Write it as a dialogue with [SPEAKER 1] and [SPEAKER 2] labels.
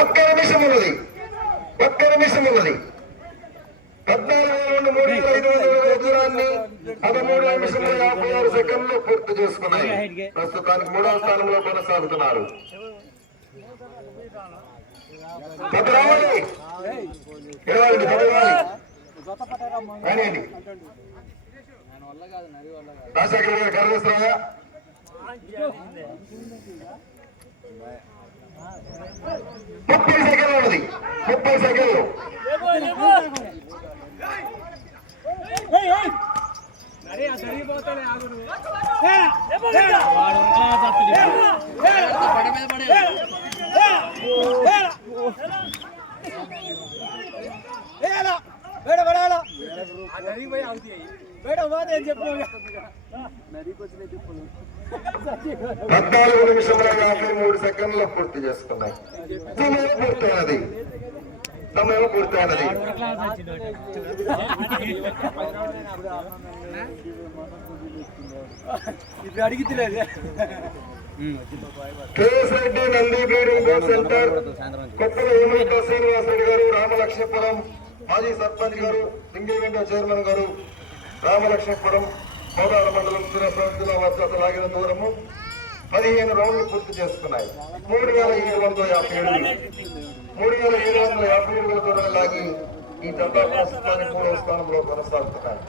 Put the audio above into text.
[SPEAKER 1] ఒక్క నిమిషం ఉన్నది. ఒక్క నిమిషం ఉన్నది. పద్నాలుగు నుండి మూడు వేల ఐదు వందల దూరాన్ని పదమూడు నిమిషముల యాభై ఆరు సెకండ్లు పూర్తి చేసుకున్నాయి ప్రస్తుతానికి మూడవ స్థానంలో కొనసాగుతున్నారు. కానివ్వండి రాజశేఖర గారు కరవేశ్వరయ్య ముప్పై సెకండ్లు ఉన్నది ముప్పై సెకండ్లు పద్నాలుగు నిమిషముల యాభై మూడు సెకండ్లు పూర్తి చేసుకున్నాయి. సమయం పూర్తయినది. సమయం పూర్తయినది.
[SPEAKER 2] ఇప్పుడు అడిగితలేదు.
[SPEAKER 1] K S Reddy Nandi breeding centre కొత్తల ఏమంట శ్రీనివాస్ రెడ్డి గారు రామలక్ష్మీపురం మాజీ సర్పంచ్ గారు లింగేగంట చైర్మన్ గారు రామలక్ష్మీపురం కోదాడ మండలం శ్రీరామ్ జిల్లా వద్ద లాగిన దూరము పదిహేను రౌండ్లు పూర్తి చేసుకున్నాయి. మూడు వేల ఏడు వందల యాభై ఏడు మూడు వేల ఏడు వందల యాభై ఏడు దూరం లాగి ఈ జంట ప్రస్తుతానికి మూడవ స్థానంలో కొనసాగుతున్నాయి.